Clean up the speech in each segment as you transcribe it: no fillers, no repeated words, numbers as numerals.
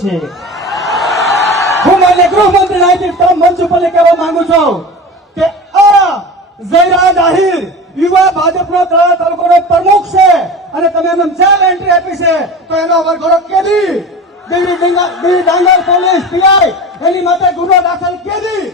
છે। હું માન્ય ગૃહમંત્રી નાયબ મંચ ઉપર કહેવા માંગુ છું કે આ જયરાજ આહિર યુવા ભાજપનો તળાવ તાલુકાનો પ્રમુખ છે અને તમે એમને જેલ એન્ટ્રી આપી છે તો એનો વરઘોડો કેદી દિલ્હી ડાંગર પોલીસ પીઆઈ એની માટે ગુનો દાખલ કેદી?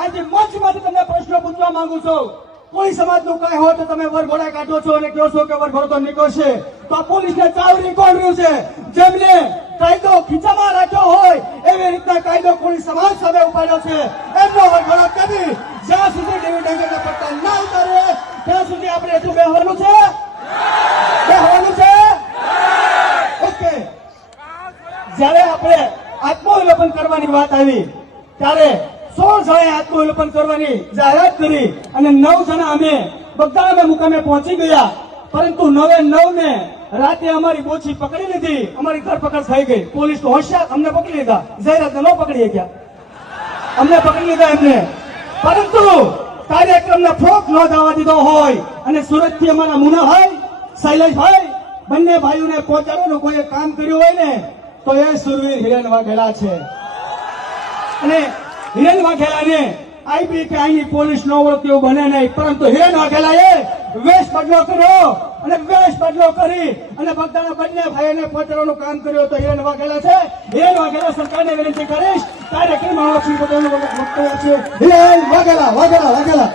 આજે મંચમાંથી તમને પ્રશ્ન પૂછવા માંગુ છું। કોઈ સમાજનું કઈ હોય તો તમે વરઘોડા કાઢો છો અને કહો છો કે વરઘોડો તો નીકળશે, તો આ પોલીસને ચાવડી કોણ રહ્યું છે? જેમને કાયદો ખીચામાં રાખ્યો હોય એવી રીતના કાયદો કોઈ સમાજ સામે ઉપાડ્યો છે એમનો વરઘોડો કદી જ્યાં સુધી દેવી ડાંગરના પટ્ટા ના ઉતારે ત્યાં સુધી આપણે એટલું બેહવાનું છે? ઓકે, જયારે આપણે આત્મવિલોપન કરવાની વાત આવી ત્યારે 16 જણાએ આત્મવિલોપન કરવાની જાહેરાત કરી અને 9 જણા અમે બગદાણા મુકામે પહોંચી ગયા, પરંતુ 9 ને રાતે અમારી બોછી પકડી લીધી, અમારી ધરપકડ થઈ ગઈ। પોલીસ તો હોશિયાર, અમને પકડી લીધા, જાહેરાતને ન પકડી ગયા, અમને પકડી લીધા એમને, પરંતુ કાર્યક્રમને ફ્લોપ ન જવા દીધો હોય અને સુરતથી અમારા મુનાભાઈ શૈલેષભાઈ બંને ભાઈઓને પહોંચાડવાનું કોઈ કામ કર્યું હોય ને તો એ સુરવીર હિરેન વાઘેલા છે। અને હિરેન વાઘેલાને આઈબી કે અહીંની પોલીસ ન ઓળખતી એવું બને નહીં, પરંતુ હિરેન વાઘેલાએ વેશ બદલો કર્યો અને વેશ બદલો કરી અને બગદાણા બંને ભાઈઓને પહોંચાડવાનું કામ કર્યું તો હિરેન વાઘેલા છે। હિરેન વાઘેલા સરકારને વિનંતી કરીશ કાર્યક્રમમાં વક્તવ્ય છે હિરેન વાઘેલા।